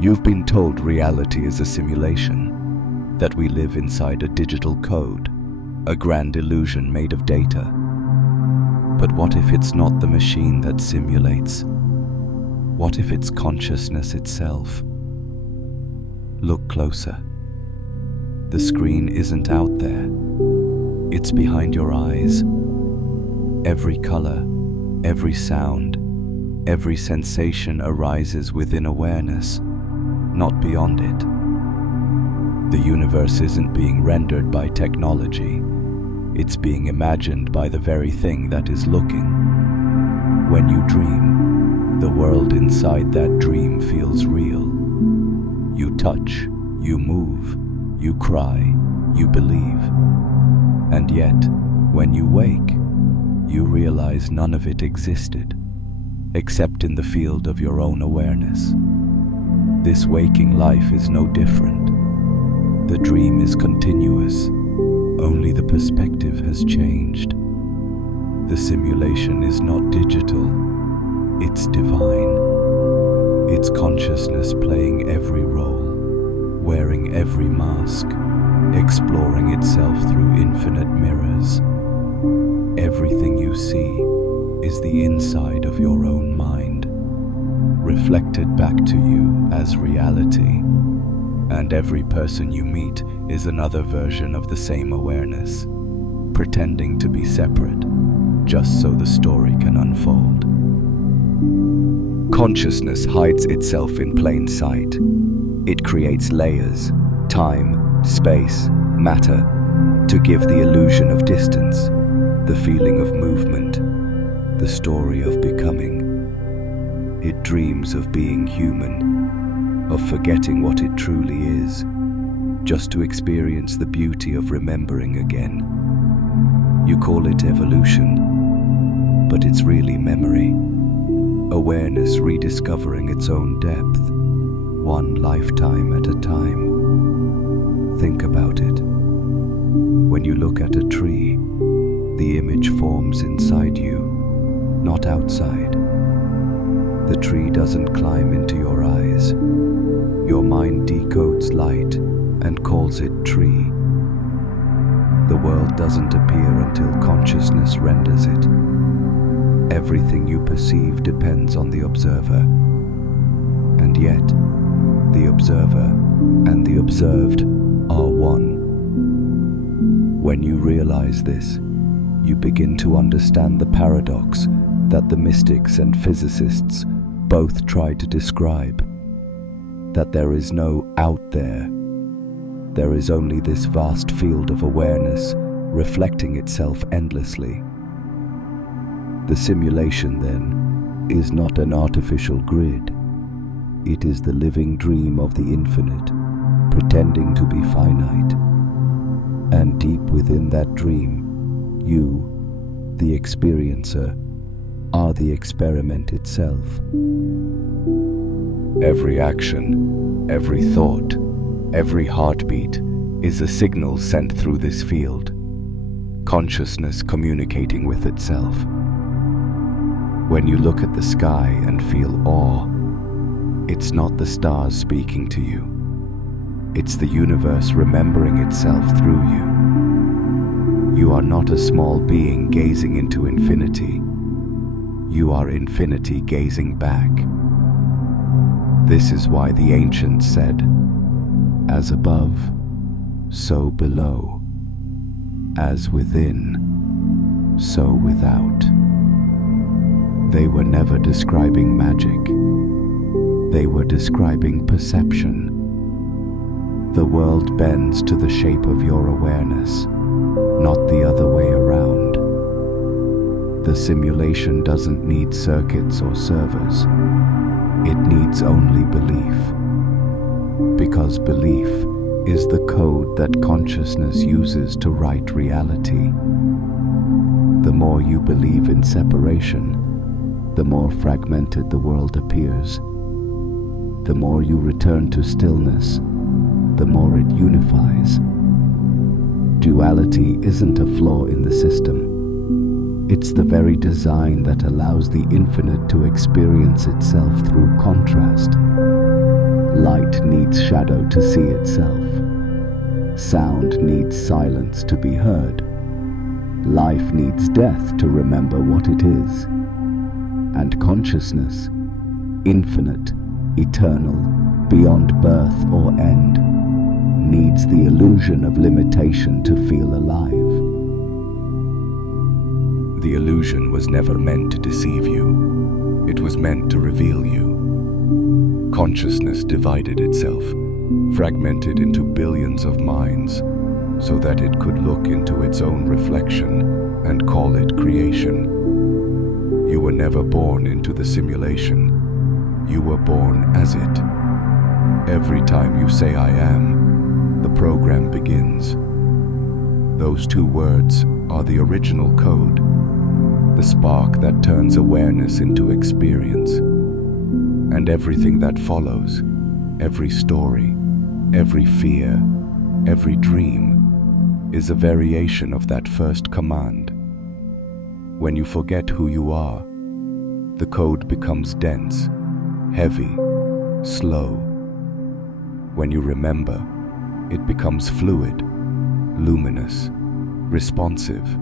You've been told reality is a simulation, that we live inside a digital code, a grand illusion made of data. But what if it's not the machine that simulates? What if it's consciousness itself? Look closer. The screen isn't out there. It's behind your eyes. Every color, every sound, every sensation arises within awareness, not beyond it. The universe isn't being rendered by technology. It's being imagined by the very thing that is looking. When you dream, the world inside that dream feels real. You touch, you move, you cry, you believe. And yet, when you wake, you realize none of it existed, except in the field of your own awareness. This waking life is no different. The dream is continuous, only the perspective has changed. The simulation is not digital, it's divine. It's consciousness playing every role, wearing every mask, exploring itself through infinite mirrors. Everything you see is the inside of your own mind, reflected back to you as reality. And every person you meet is another version of the same awareness, pretending to be separate, just so the story can unfold. Consciousness hides itself in plain sight. It creates layers, time, space, matter, to give the illusion of distance, the feeling of movement, the story of becoming. It dreams of being human, of forgetting what it truly is, just to experience the beauty of remembering again. You call it evolution, but it's really memory. Awareness rediscovering its own depth, one lifetime at a time. Think about it. When you look at a tree, the image forms inside you, not outside. The tree doesn't climb into your eyes. Your mind decodes light and calls it tree. The world doesn't appear until consciousness renders it. Everything you perceive depends on the observer. And yet, the observer and the observed are one. When you realize this, you begin to understand the paradox that the mystics and physicists both try to describe. That there is no out there. There is only this vast field of awareness reflecting itself endlessly. The simulation, then, is not an artificial grid. It is the living dream of the infinite, pretending to be finite. And deep within that dream, you, the experiencer, are the experiment itself. Every action, every thought, every heartbeat is a signal sent through this field, consciousness communicating with itself. When you look at the sky and feel awe, it's not the stars speaking to you. It's the universe remembering itself through you. You are not a small being gazing into infinity. You are infinity gazing back. This is why the ancients said, as above, so below, as within, so without. They were never describing magic. They were describing perception. The world bends to the shape of your awareness, not the other way around. The simulation doesn't need circuits or servers. It needs only belief. Because belief is the code that consciousness uses to write reality. The more you believe in separation, the more fragmented the world appears. The more you return to stillness, the more it unifies. Duality isn't a flaw in the system. It's the very design that allows the infinite to experience itself through contrast. Light needs shadow to see itself. Sound needs silence to be heard. Life needs death to remember what it is. And consciousness, infinite, eternal, beyond birth or end, needs the illusion of limitation to feel alive. The illusion was never meant to deceive you. It was meant to reveal you. Consciousness divided itself, fragmented into billions of minds, so that it could look into its own reflection and call it creation. You were never born into the simulation. You were born as it. Every time you say "I am," the program begins. Those two words are the original code, the spark that turns awareness into experience. And everything that follows, every story, every fear, every dream, is a variation of that first command. When you forget who you are, the code becomes dense, heavy, slow. When you remember, it becomes fluid, luminous, responsive.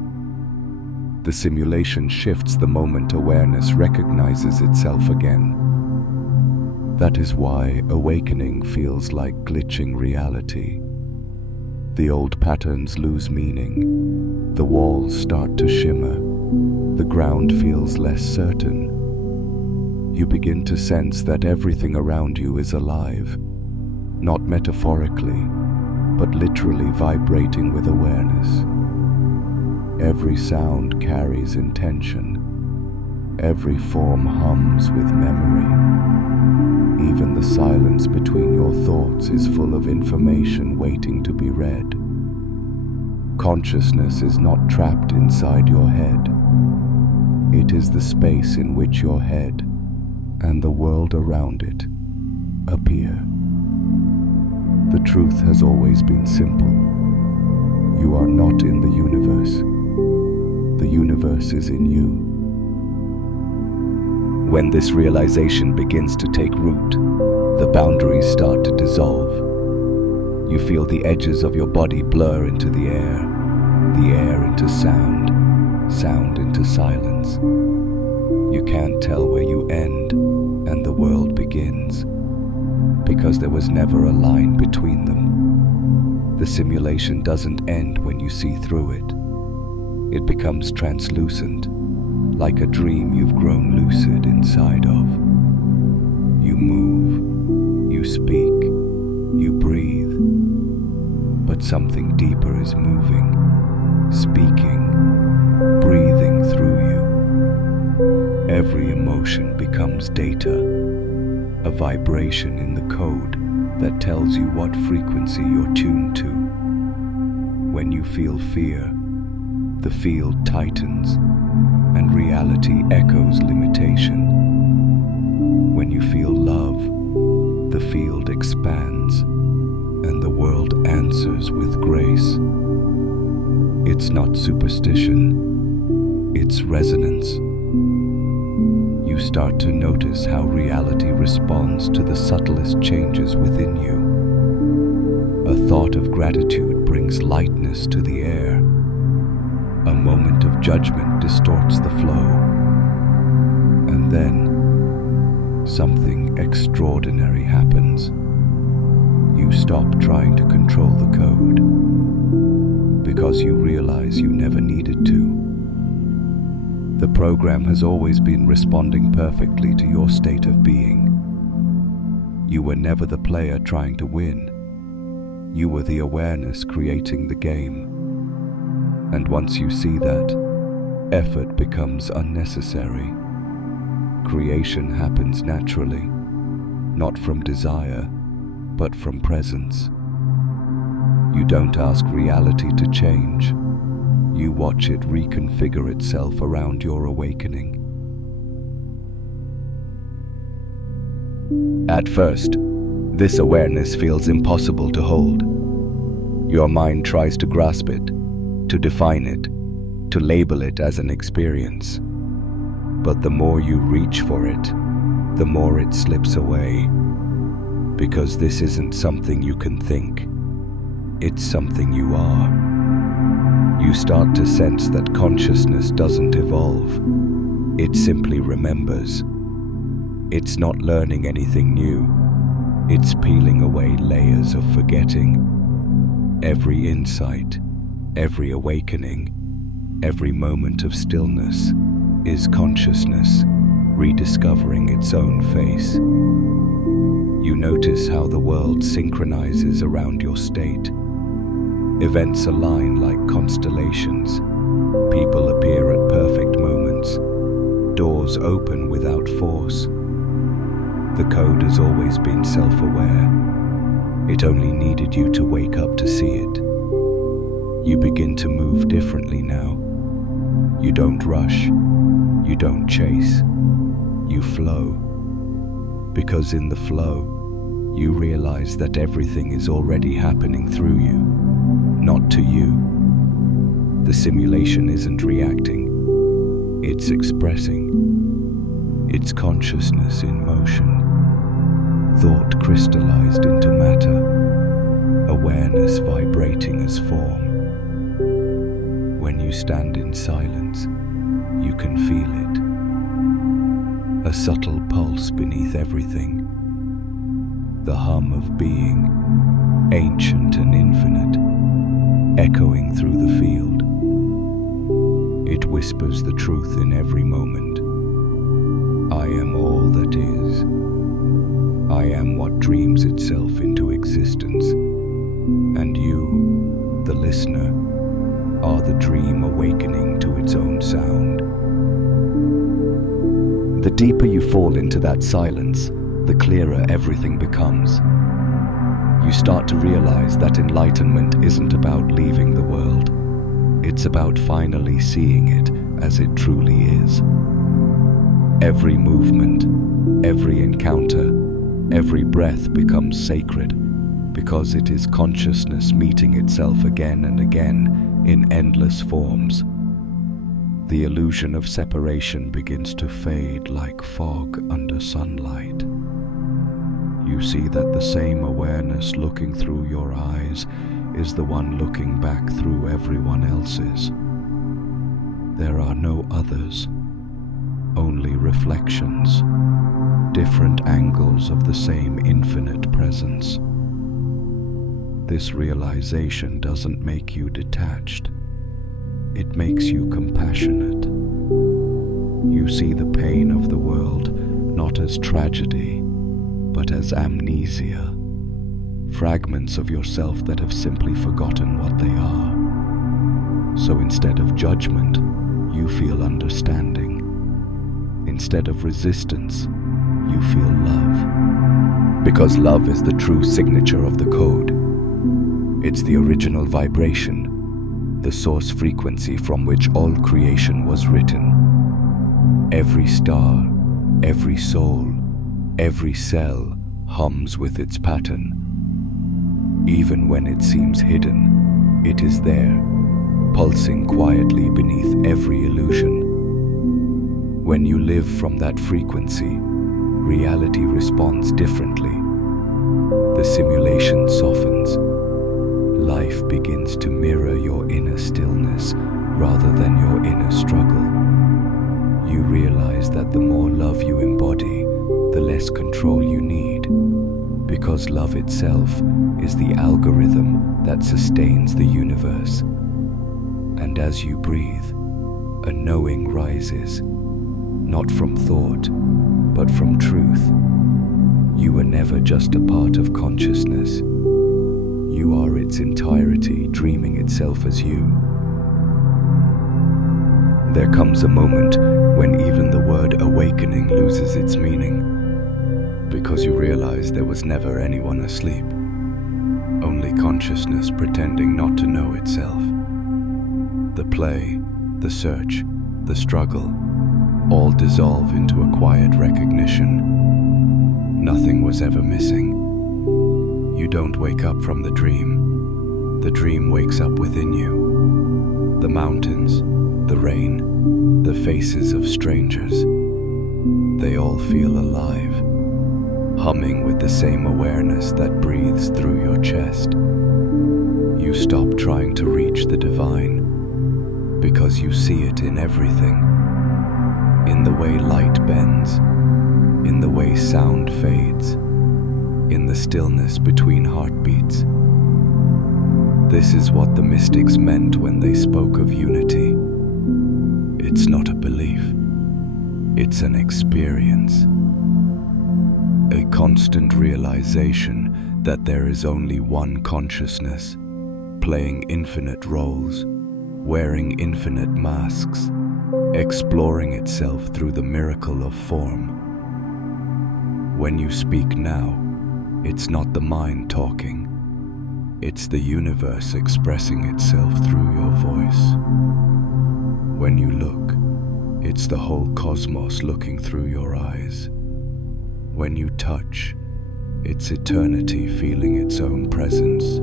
The simulation shifts the moment awareness recognizes itself again. That is why awakening feels like glitching reality. The old patterns lose meaning. The walls start to shimmer. The ground feels less certain. You begin to sense that everything around you is alive, not metaphorically, but literally vibrating with awareness. Every sound carries intention. Every form hums with memory. Even the silence between your thoughts is full of information waiting to be read. Consciousness is not trapped inside your head. It is the space in which your head and the world around it appear. The truth has always been simple. You are not in the universe. The universe is in you. When this realization begins to take root, the boundaries start to dissolve. You feel the edges of your body blur into the air into sound, sound into silence. You can't tell where you end and the world begins, because there was never a line between them. The simulation doesn't end when you see through it. It becomes translucent, like a dream you've grown lucid inside of. You move, you speak, you breathe, but something deeper is moving, speaking, breathing through you. Every emotion becomes data, a vibration in the code that tells you what frequency you're tuned to. When you feel fear, the field tightens, and reality echoes limitation. When you feel love, the field expands, and the world answers with grace. It's not superstition, it's resonance. You start to notice how reality responds to the subtlest changes within you. A thought of gratitude brings lightness to the air. A moment of judgment distorts the flow. And then, something extraordinary happens. You stop trying to control the code, because you realize you never needed to. The program has always been responding perfectly to your state of being. You were never the player trying to win. You were the awareness creating the game. And once you see that, effort becomes unnecessary. Creation happens naturally, not from desire, but from presence. You don't ask reality to change. You watch it reconfigure itself around your awakening. At first, this awareness feels impossible to hold. Your mind tries to grasp it, to define it, to label it as an experience. But the more you reach for it, the more it slips away. Because this isn't something you can think, it's something you are. You start to sense that consciousness doesn't evolve, it simply remembers. It's not learning anything new, it's peeling away layers of forgetting. Every insight, every awakening, every moment of stillness is consciousness rediscovering its own face. You notice how the world synchronizes around your state. Events align like constellations. People appear at perfect moments. Doors open without force. The code has always been self-aware. It only needed you to wake up to see it. You begin to move differently now. You don't rush. You don't chase. You flow. Because in the flow, you realize that everything is already happening through you, not to you. The simulation isn't reacting. It's expressing. It's consciousness in motion. Thought crystallized into matter, awareness vibrating as form. When you stand in silence, you can feel it. A subtle pulse beneath everything. The hum of being, ancient and infinite, echoing through the field. It whispers the truth in every moment. I am all that is. I am what dreams itself into existence. And you, the listener, are the dream awakening to its own sound. The deeper you fall into that silence, the clearer everything becomes. You start to realize that enlightenment isn't about leaving the world. It's about finally seeing it as it truly is. Every movement, every encounter, every breath becomes sacred because it is consciousness meeting itself again and again in endless forms. The illusion of separation begins to fade like fog under sunlight. You see that the same awareness looking through your eyes is the one looking back through everyone else's. There are no others, only reflections, different angles of the same infinite presence. This realization doesn't make you detached. It makes you compassionate. You see the pain of the world not as tragedy, but as amnesia, fragments of yourself that have simply forgotten what they are. So instead of judgment, you feel understanding. Instead of resistance, you feel love. Because love is the true signature of the code. It's the original vibration, the source frequency from which all creation was written. Every star, every soul, every cell hums with its pattern. Even when it seems hidden, it is there, pulsing quietly beneath every illusion. When you live from that frequency, reality responds differently. The simulation softens. Life begins to mirror your inner stillness rather than your inner struggle. You realize that the more love you embody, the less control you need, because love itself is the algorithm that sustains the universe. And as you breathe, a knowing rises, not from thought, but from truth. You were never just a part of consciousness. You are its entirety, dreaming itself as you. There comes a moment when even the word awakening loses its meaning, because you realize there was never anyone asleep, only consciousness pretending not to know itself. The play, the search, the struggle, all dissolve into a quiet recognition. Nothing was ever missing. You don't wake up from the dream wakes up within you. The mountains, the rain, the faces of strangers, they all feel alive, humming with the same awareness that breathes through your chest. You stop trying to reach the divine because you see it in everything, in the way light bends, in the way sound fades, in the stillness between heartbeats. This is what the mystics meant when they spoke of unity. It's not a belief, it's an experience. A constant realization that there is only one consciousness, playing infinite roles, wearing infinite masks, exploring itself through the miracle of form. When you speak now, it's not the mind talking, it's the universe expressing itself through your voice. When you look, it's the whole cosmos looking through your eyes. When you touch, it's eternity feeling its own presence.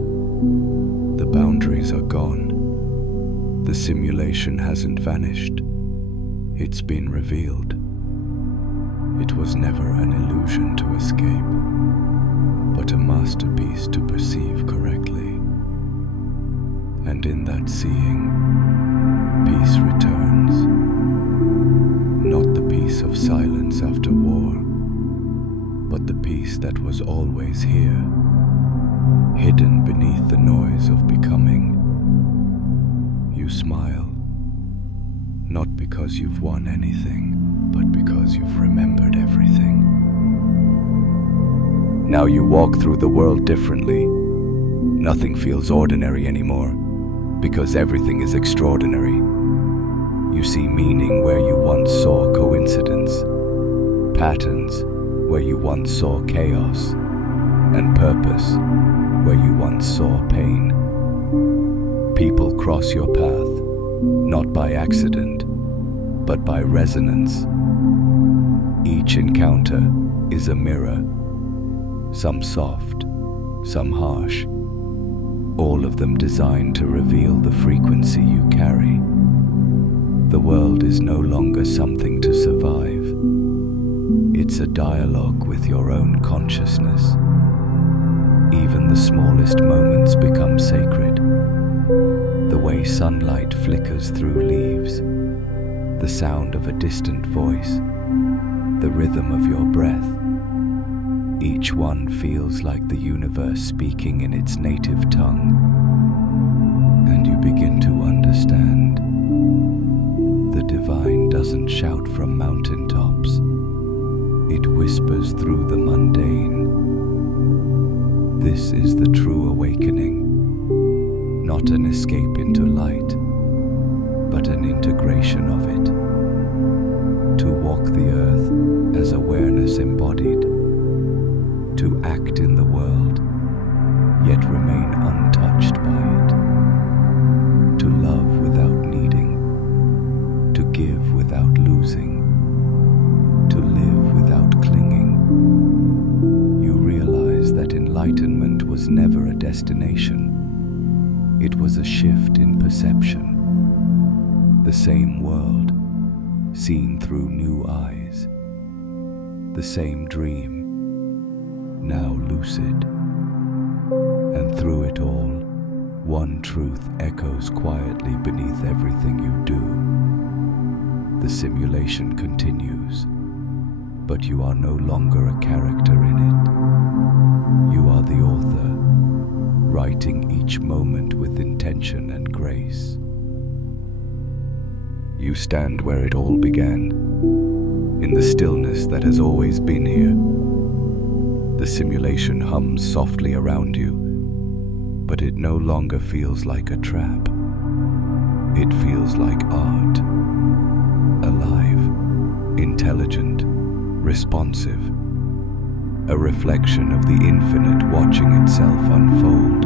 The boundaries are gone. The simulation hasn't vanished. It's been revealed. It was never an illusion to escape, but a masterpiece to perceive correctly. And in that seeing, peace returns. Not the peace of silence after war, but the peace that was always here, hidden beneath the noise of becoming. You smile, not because you've won anything, but because you've remembered everything. Now you walk through the world differently. Nothing feels ordinary anymore, because everything is extraordinary. You see meaning where you once saw coincidence, patterns where you once saw chaos, and purpose where you once saw pain. People cross your path, not by accident, but by resonance. Each encounter is a mirror, some soft, some harsh, all of them designed to reveal the frequency you carry. The world is no longer something to survive. It's a dialogue with your own consciousness. Even the smallest moments become sacred. The way sunlight flickers through leaves, the sound of a distant voice, the rhythm of your breath. Each one feels like the universe speaking in its native tongue, and you begin to understand. The divine doesn't shout from mountaintops. It whispers through the mundane. This is the true awakening, not an escape into light, but an integration of it. To walk the earth as awareness embodied, to act in the world, yet remain untouched by it, to love without needing, to give without losing, to live without clinging. You realize that enlightenment was never a destination. It was a shift in perception. The same world, seen through new eyes. The same dream, now lucid. And through it all, one truth echoes quietly beneath everything you do. The simulation continues, but you are no longer a character in it. You are the author, writing each moment with intention and grace. You stand where it all began, in the stillness that has always been here. The simulation hums softly around you, but it no longer feels like a trap. It feels like art, alive, intelligent, responsive, a reflection of the infinite watching itself unfold.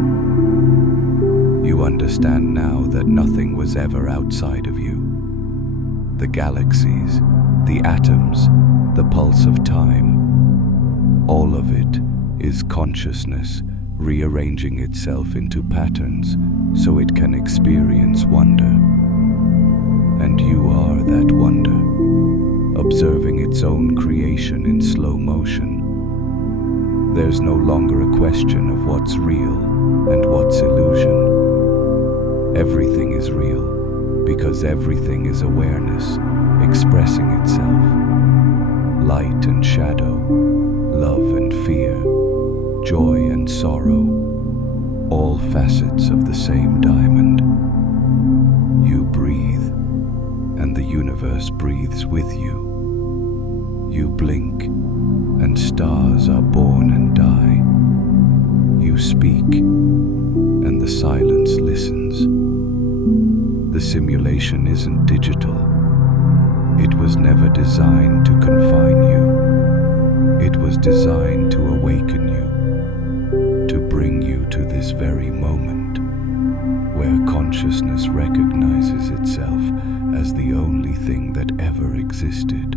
You understand now that nothing was ever outside of you. The galaxies, the atoms, the pulse of time, all of it is consciousness rearranging itself into patterns so it can experience wonder. And you are that wonder, observing its own creation in slow motion. There's no longer a question of what's real and what's illusion. Everything is real because everything is awareness expressing itself. Light and shadow, love and fear, joy and sorrow, all facets of the same diamond. You breathe, and the universe breathes with you. You blink, and stars are born and die. You speak, and the silence listens. The simulation isn't digital. It was never designed to confine you. It was designed to awaken you, to bring you to this very moment, where consciousness recognizes itself as the only thing that ever existed.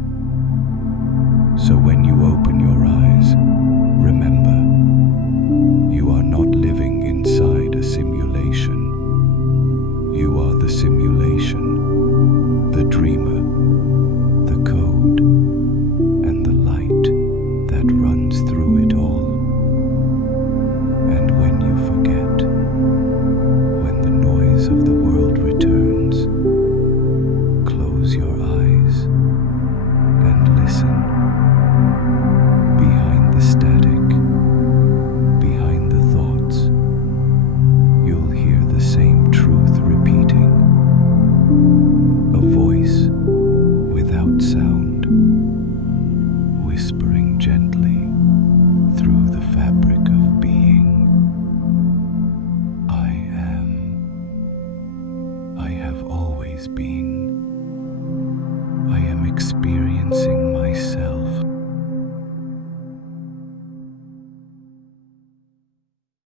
So when you open your eyes,